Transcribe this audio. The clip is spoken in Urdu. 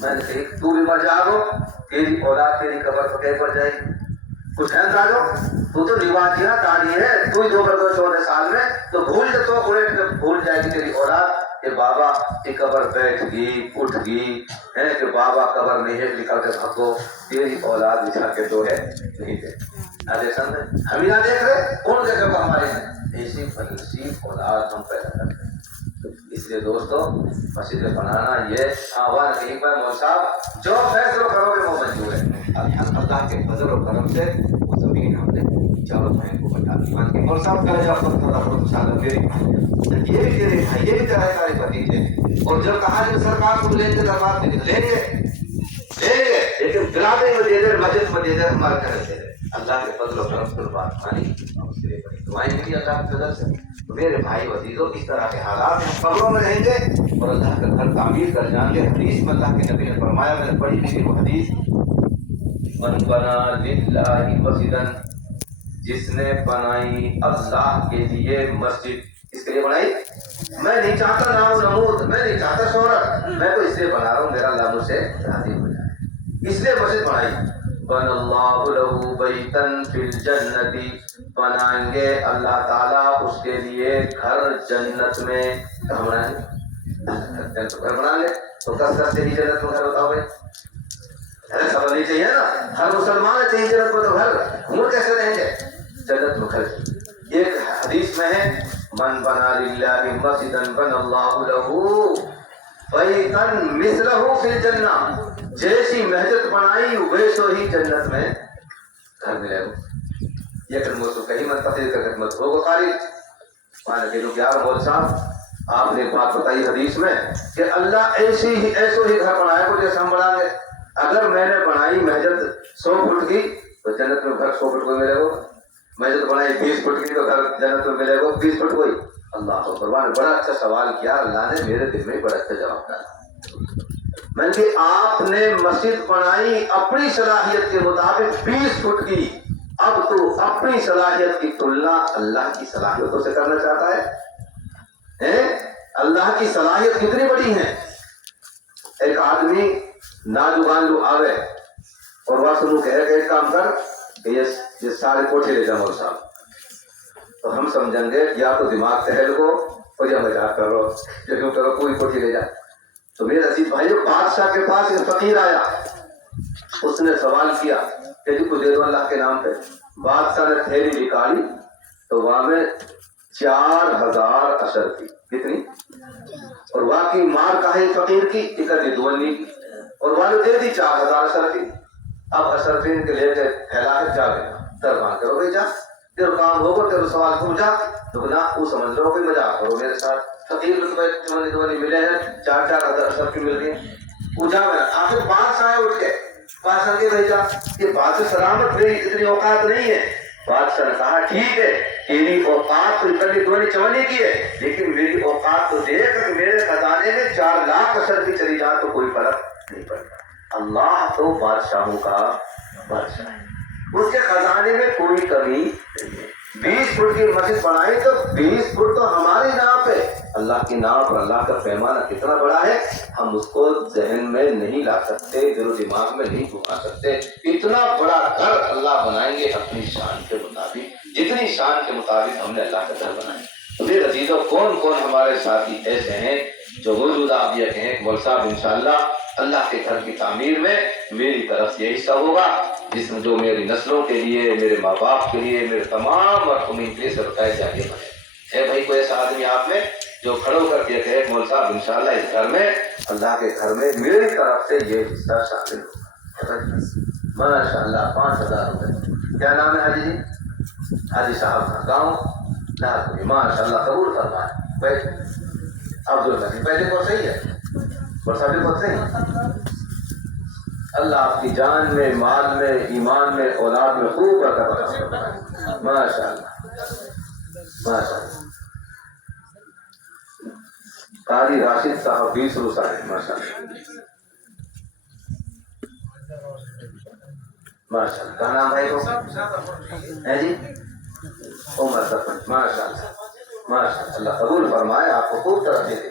میں نے کہی تو بھی مر جاؤ، تیری اولاد تیری قبر پہ پڑ جائے گی، کچھ ہے راجو، تو نواجیاں تاری ہے، تو ہی 214 سال میں تو بھول جا، تو بھول جائے گی تیری اولاد کہ بابا کی قبر بیٹھ گئی اٹھ گئی ہے، کہ بابا قبر نہیں ہے نکل کے بھگو، تیری اولاد بچھا کے جو ہے نہیں دے ہم ہی نہ دیکھ رہے کون دیکھے گا ہمارے ہیں، ایسی فلسی اولاد ہم پیدا کرتے ہیں۔ اس لیے دوستو مسجد بنانا یہ آواز نہیں پر مول صاحب جو فیصلہ کرو گے وہ منظور ہے، اللہ کے فضل و کرم سے وہ زمین ہم نے چاروں بھائی کو بتا دی، مان کے مول صاحب کرے جا خود خدا خود سادہ میرے بھائی یہ بھی تیرے بھائی، یہ بھی تیرا سارے بتیجے، اور جب کہا جو سرکار کو لیں گے دربار میں لیں گے لیکن بلا دیں گے دے دے مسجد میں دے دے ہمارے گھر دے دے، اللہ کے فضل و کرم سے بات مانی اور اس کے لیے بڑی دعائیں ملی اللہ کے فضل سے۔ میرے بھائی عزیزوں اس طرح کے حالات میں قبروں میں رہیں گے اور اللہ کا گھر تعمیر کر جائیں گے۔ حدیث میں اللہ کے نبی نے فرمایا، میں نے پڑھی تھی وہ حدیث، من بنا للہ مسجدا، جس نے بنائی اللہ کے لیے مسجد، اس کے لیے بنائی، میں نہیں چاہتا نام و نمود، میں نہیں چاہتا شہرت، میں تو اس لیے بنا رہا ہوں میرا اللہ مجھ سے راضی ہو جائے، اس لیے مسجد بنائی، بن اللہ لہ بیتن فی الجنت، بنائیں گے اللہ تعالیٰ اس کے لیے گھر جنت میں، کہاں بنائیں گے؟ گھر بنا لے تو کثرت سے ہی جنت میں گھر ہوتا ہوئے خبر نہیں چاہیے نا، ہر مسلمان چاہیے جنت میں تو گھر، ہم کیسے رہیں گے جنت میں گھر۔ ایک حدیث میں ہے، من بنا للہ مسجدا بن اللہ لہ بیتا مثلہ فی الجنہ، جیسی مسجد بنائی ویسو ہی جنت میں گھر ملے گا۔ یہ کلمہ تو کہیں مت تقریر کا خدمت ہو بخاری مانا کہ لوگ یار مول صاحب آپ نے بات بتائی حدیث میں کہ اللہ ایسو ہی گھر بنائے کو جیسے ہم بنا گے، اگر میں نے بنائی مسجد 100 فٹ کی تو جنت میں گھر 100 فٹ کو ملے گا، مسجد بنائی 20 فٹ کی تو گھر جنت میں ملے گا 20 فٹ کو ہی۔ اللہ اکبر، بڑا اچھا سوال کیا اللہ نے، میرے دل میں بڑا اچھا جواب ڈالا۔ میں نے کہ آپ نے مسجد بنائی اپنی صلاحیت کے مطابق 20 فٹ کی، اب تو اپنی صلاحیت کی تلنا اللہ کی صلاحیتوں سے کرنا چاہتا ہے؟ اللہ کی صلاحیت کتنی بڑی ہے؟ ایک آدمی ناجوان لو آوے اور وہ سنو کہے کہ ایک کام کر کہ یہ سارے کوٹھے لے جا مول صاحب، تو ہم سمجھیں گے یا تو دماغ ٹہل کو اور یا مذاق کر رہو، جو کیوں کرو کوئی کوٹھی لے جا۔ تو میرے عزیز بھائیو، بادشاہ کے پاس ایک فقیر آیا، اس نے سوال کیا کہ جی کچھ دے دو اللہ کے نام پہ۔ بادشاہ نے تھیلی نکالی تو وہاں میں 4000 اشر تھی، کتنی؟ اور وہاں کی مار کا ہے فقیر کی اکٹھی دونی کی، اور وہاں نے دے دی 4000 اشر کی۔ اب اشرفین کے لے کے پھیلا کے جا گیا دربار کرو بھائی جا، تیرا کام ہوگا، تیرا سوال پوچھا تو نہ وہ سمجھ لو کوئی مذاق کرو میرے ساتھ، فقیر روپے ملے ہیں 4000 اشر کی مل گئی، پوچھا میں آخر بادشاہ اٹھ کے بادشاہ کے بھیجا کہ بادشاہ سلامت، میری اتنی اوقات نہیں ہے۔ بادشاہ نے کہا ٹھیک ہے، تیری اوقات تو اتنی دونی چوانی کی ہے، لیکن میری اوقات تو دیکھ کہ میرے خزانے میں 4 لاکھ اشر کی چلی جائے تو کوئی فرق نہیں پڑتا۔ اللہ تو بادشاہوں کا بادشاہ ہے، اس کے خزانے میں کوئی کمی نہیں ہے۔ 20 فٹ کی مسجد بنائی تو 20 فٹ تو ہماری ناپ ہے، اللہ کی ناپ اور اللہ کا پیمانہ کتنا بڑا ہے ہم اس کو ذہن میں نہیں لا سکتے، دل و دماغ میں نہیں گھما سکتے۔ اتنا بڑا گھر اللہ بنائیں گے اپنی شان کے مطابق، جتنی شان کے مطابق ہم نے اللہ کا گھر بنایا۔ میرے عزیزوں، کون کون ہمارے ساتھی ایسے ہیں جو موجود آپ یہ کہیں کہ مول صاحب انشاءاللہ اللہ کے گھر کی تعمیر میں میری طرف سے یہ حصہ ہوگا، جس میں جو میری نسلوں کے لیے، میرے ماں باپ کے لیے، میرے تمام مرحومین کے لیے صدقہ جاریہ بنے۔ ہے بھائی کوئی ایسا آدمی آپ میں جو کھڑو کر کے کہے مول صاحب انشاءاللہ اس گھر میں، اللہ کے گھر میں میری طرف سے یہ حصہ شامل ہوگا؟ ماشاءاللہ 5000 روپے۔ کیا نام ہے حاجی جی؟ حاجی صاحب کا گاؤں لاہور، ماشاءاللہ قبول فرمائے۔ بیٹھ عبداللہ پہلے کو صحیح ہے اور سبھی کو صحیح۔ اللہ آپ کی جان میں، مال میں، ایمان میں، اولاد میں خوب برکت عطا فرمائے۔ ماشاءاللہ ماشاءاللہ۔ قاری راشد صاحب 20 روزہ ہے، ماشاءاللہ ماشاءاللہ۔ کیا نام ہے ہے جی؟ عمر سرپنچ، ماشاءاللہ ماشاءاللہ۔ اللہ قبول فرمائے، آپ کو خوب ترقی دے۔